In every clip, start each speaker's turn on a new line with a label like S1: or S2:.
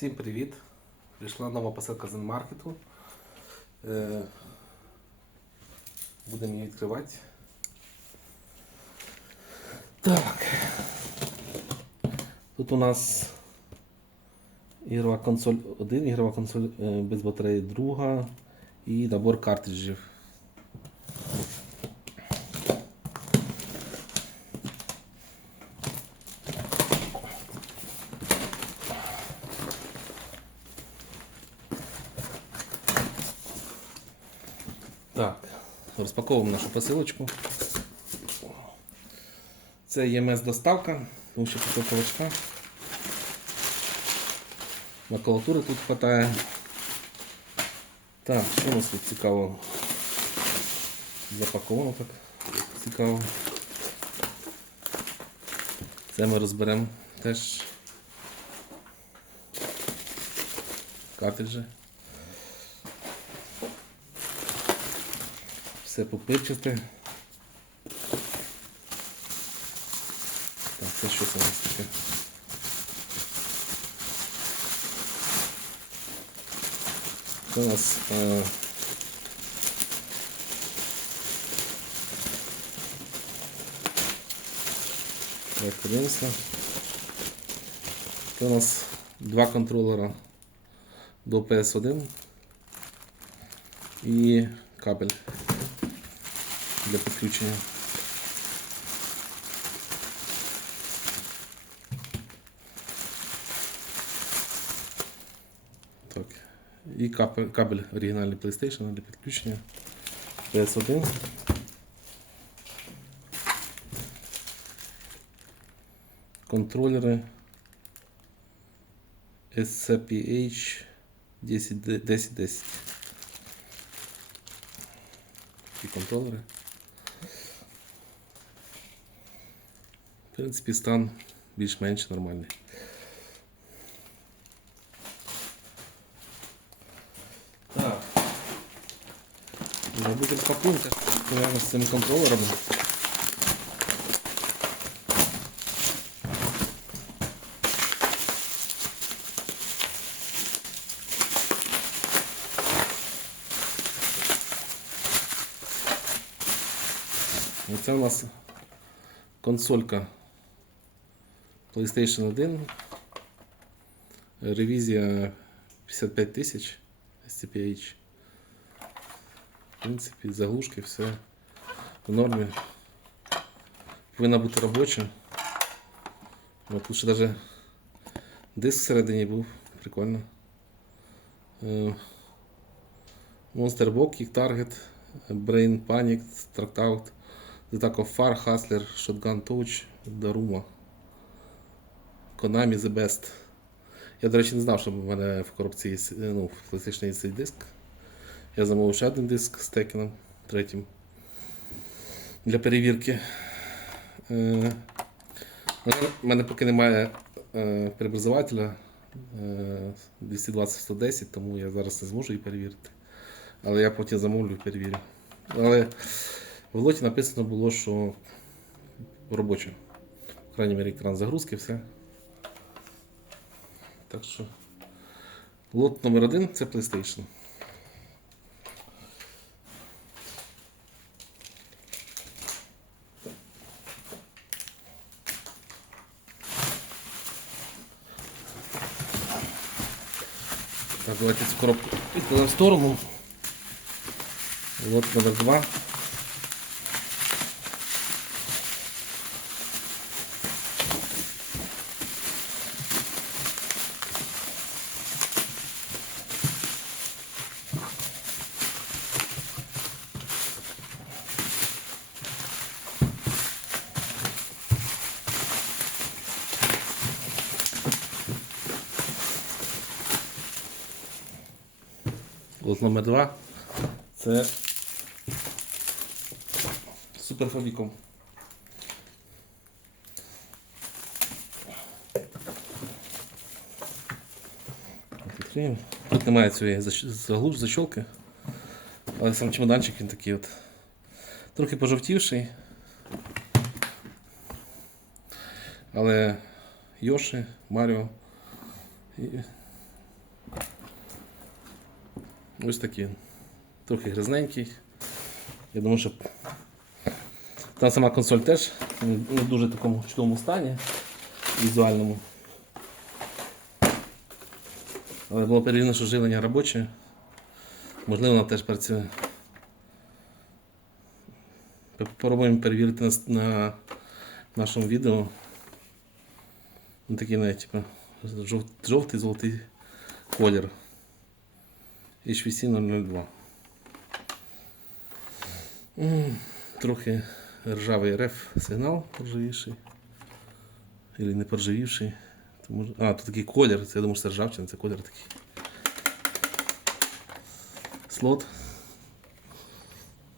S1: Всім привіт! Прийшла нова посилка з маркету. Е, Будемо її відкривати. Так. Тут у нас ігрова консоль 1, ігрова консоль е, без батареї 2 і набор картриджів. Так, розпаковуємо нашу посилочку. Це ЄМС доставка, тому що упаковочка. Макулатури тут вистачає. Так, що у нас тут цікаво? Запаковано так цікаво. Це ми розберемо теж картриджі. Все попирчасте. Так, це що це у нас таке? Це у нас е, як подивимося. Це у нас два контролера до PS1 і кабель для підключення. Так. І кабель, кабель оригінальний PlayStation для підключення PS1. Контролери SCPH 1010. 10. Такі контролери. Принципі, стан більш-менш нормальний. Так. Мабуть, розпакуємо наверное, з цими контролерами. Оце у нас консолька PlayStation 1. Ревізія 55 тисяч SCPH. В принципі, заглушки, все в нормі. Повинна бути робоча. От ще навіть диск всередині був, прикольно. Е, Monster Box, Kick Target, Brain Panic, Tract Out, The Attack of Far, Hustler, Shotgun Touch, Daruma. Konami The Best. Я, до речі, не знав, що в мене в коробці є ну, є цей диск. Я замовив ще один диск з текеном, третім. Для перевірки. Е, У мене поки немає е, преобразователя е, 220-110, тому я зараз не зможу її перевірити. Але я потім замовлю і перевірю. Але в лоті написано було, що робоче. В крайній мірі екран загрузки, все. Так що лот номер один це PlayStation. Так, давайте цю коробку відкладемо в сторону. Лот номер два. Лот номер два. Це Супер Famicom. Тут немає цієї заглуш, защолки. Але сам чемоданчик він такий от. Трохи пожовтівший. Але Йоши, Маріо і Ось такий. Трохи грязненький. Я думаю, що там сама консоль теж не в дуже такому чудовому стані візуальному. Але було перевірено, що живлення робоче. Можливо, вона теж працює. Попробуємо перевірити на, на нашому відео. Такий навіть, типу, жовтий золотий колір. HVC 002. Трохи ржавий реф сигнал поржавівший. Или не поржавівший. А, тут такий колір. Це я думаю, що це ржавчина, це колір такий. Слот.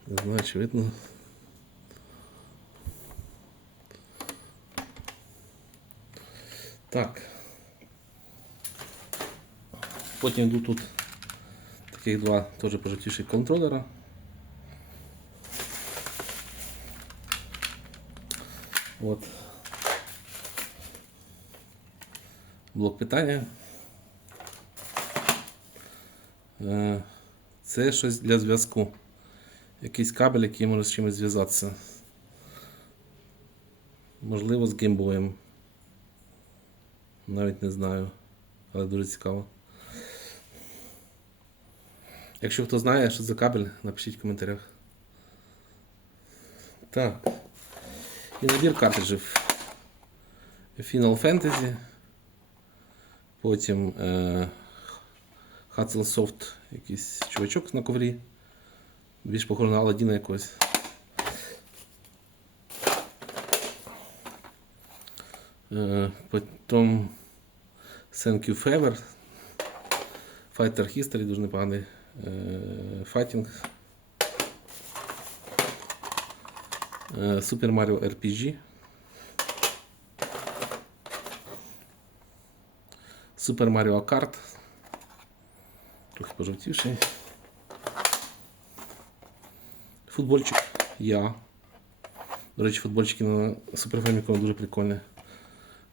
S1: Не знаю, чи видно. Так. Потім йдуть тут таких два теж пожовтіших контролера. От. Блок питання. Е, Це щось для зв'язку. Якийсь кабель, який може з чимось зв'язатися. Можливо, з геймбоєм. Навіть не знаю. Але дуже цікаво. Якщо хто знає, що за кабель, напишіть в коментарях. Так. І набір картриджів. Final Fantasy. Потім е, Hudson Soft, якийсь чувачок на коврі. Більш похоже на Аладдіна якогось. Е, потім Thank you Fever. Fighter History, дуже непоганий. Е, Super Mario RPG. Super Mario Kart. Трохи пожовтівший. Футбольчик. Я. До речі, футбольчики на Super Famicom дуже прикольні.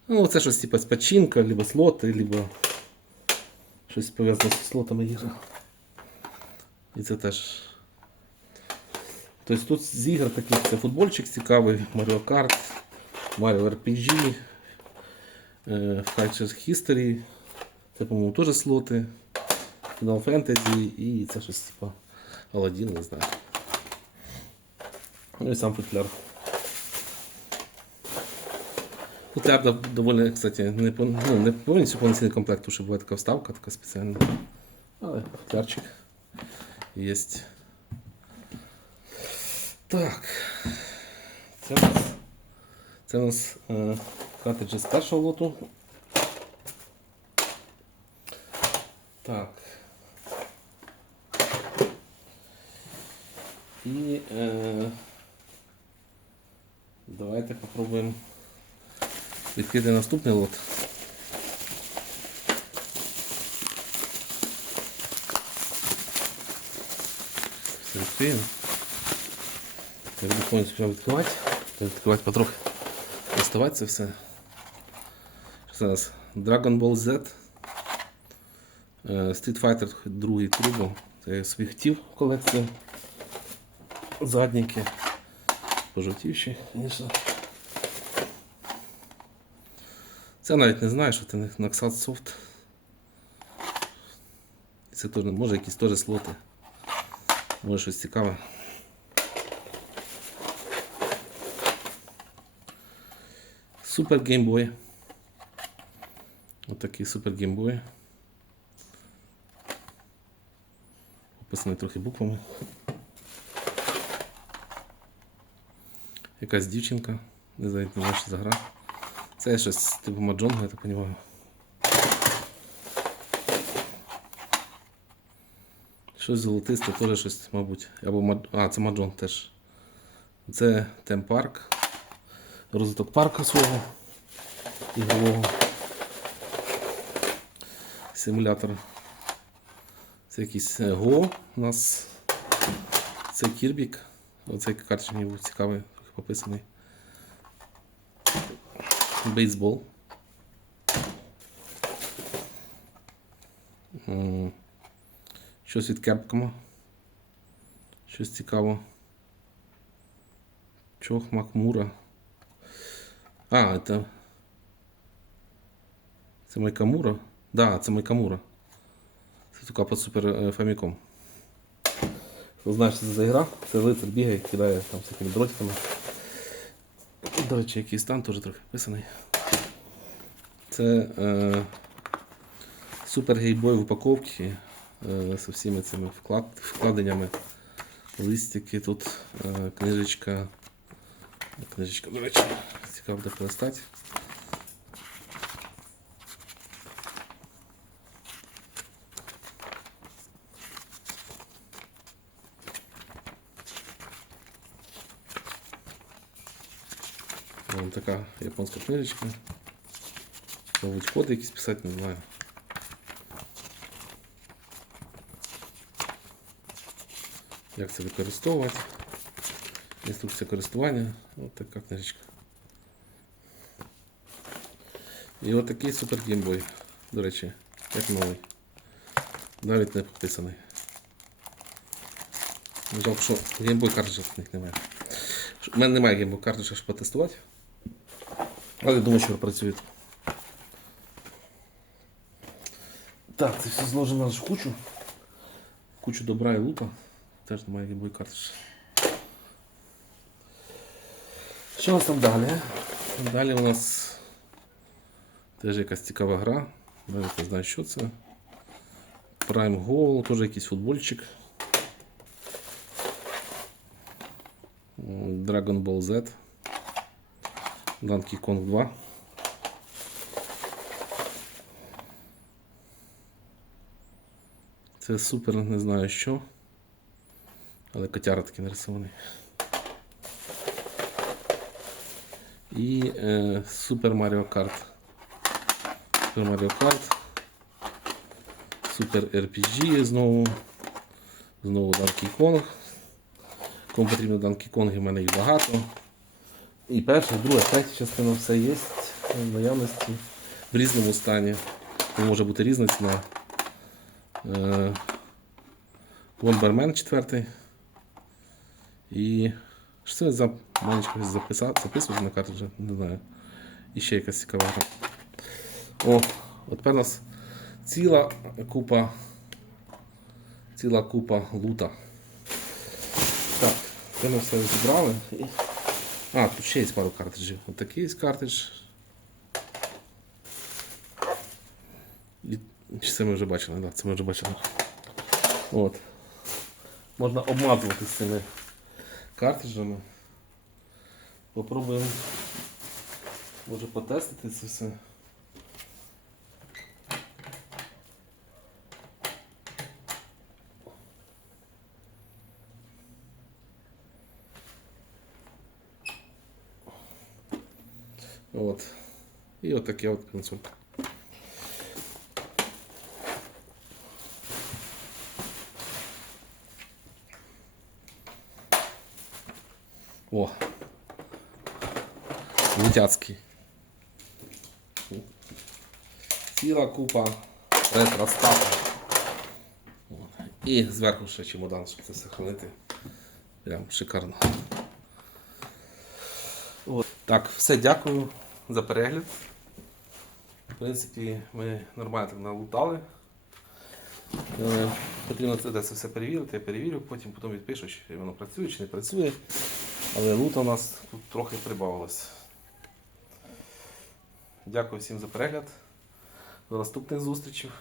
S1: Ну, це щось з печінка, либо слоти, либо щось пов'язане з слотами ігри. І це теж. Тобто тут з ігор таких це футбольчик цікавий, Mario Kart, Mario RPG, е, Fighter History. Це, по-моєму, теж слоти. Final Fantasy і це щось типу Aladdin, не знаю. Ну і сам футляр. Футляр доволі, кстати, не, ну, повністю повноцінний комплект, тому що буває така вставка, така спеціальна. Але футлярчик є. Так. Це у нас, це у нас е, картриджі з першого лоту. Так. І е, давайте попробуємо відкрити наступний лот. Я буду повністю відкривати. То Відкривати потрохи. Доставати це все. Що нас? Dragon Ball Z. Е, Street Fighter 2 Turbo. Це я собі хотів колекцію. Задніки. Пожовтівші, звісно. Це навіть не знаю, що це Naxat Soft. Це теж, може якісь теж слоти. Може щось цікаве. Супер геймбой. Отакий супер геймбой. Описаний трохи буквами. Якась дівчинка. Не знаю, що за гра. Це щось типу маджонга, я так розумію. Щось золотисте, теж щось, мабуть. Або. А, це маджон теж. Це темпарк. Розвиток парка свого ігрового. Симулятор. Це якийсь е, Go у нас. Це Кірбік. Оцей мені був цікавий, пописаний. Бейсбол. Щось від Capcom. Щось цікаво. Чох Макмура. А, це. Це Майкамура? Да, це Майкамура. Це така по супер е, Famicom. Хто знає, що це за гра? Це лицар бігає, кидає там всякими дротиками. До речі, який стан теж трохи вписаний. Це е, супер гейбой в упаковці з всіми цими вклад, вкладеннями. Листики тут, е, книжечка. Книжечка, до речі, цікаво буде полистати. Така японська книжечка. Мабуть, коди якісь писати, не знаю. Як це використовувати? Інструкція користування. Ось така книжечка. І от такий супер геймбой, до речі, як новий. Навіть не підписаний. Жалко, що геймбой картриджа в них немає. У мене немає геймбой картриджа, щоб потестувати. Але думаю, що працює. Так, це все зложено в кучу. Кучу добра і лута. Теж немає геймбой картридж. Що у нас там далі? Далі у нас теж якась цікава гра. Навіть не знаю, що це. Prime Goal, теж якийсь футбольчик. Dragon Ball Z. Donkey Kong 2. Це супер, не знаю що. Але котяра такий нарисований. І е, Super Mario Kart. Super Mario Kart. Super RPG знову. Знову Donkey Kong. Кому потрібно Donkey Kong, в мене їх багато. І перша, друга, третя частина все є в наявності в різному стані. Це може бути різна ціна. Е, Bomberman 4. І що це за маленько записувати на карту вже, не знаю. І ще якась цікава. О, от тепер у нас ціла купа. Ціла купа лута. Так, це ми все зібрали. А, тут ще є пару картриджів. Ось такий є картридж. Чи це ми вже бачили? Так, це ми вже бачили. От. Можна обмазувати з цими картриджами. Попробуємо може потестити це все. От. І от таке от кінцю. О. Летяцький. Ціла купа ретростату. І зверху ще чемодан, щоб це все хранити. Прям шикарно. От. Так, все, дякую за перегляд. В принципі, ми нормально так налутали. Е, Потрібно це все перевірити, я перевірю, потім потім відпишу, чи воно працює, чи не працює. Але лута у нас тут трохи прибавилось. Дякую всім за перегляд. До наступних зустрічей.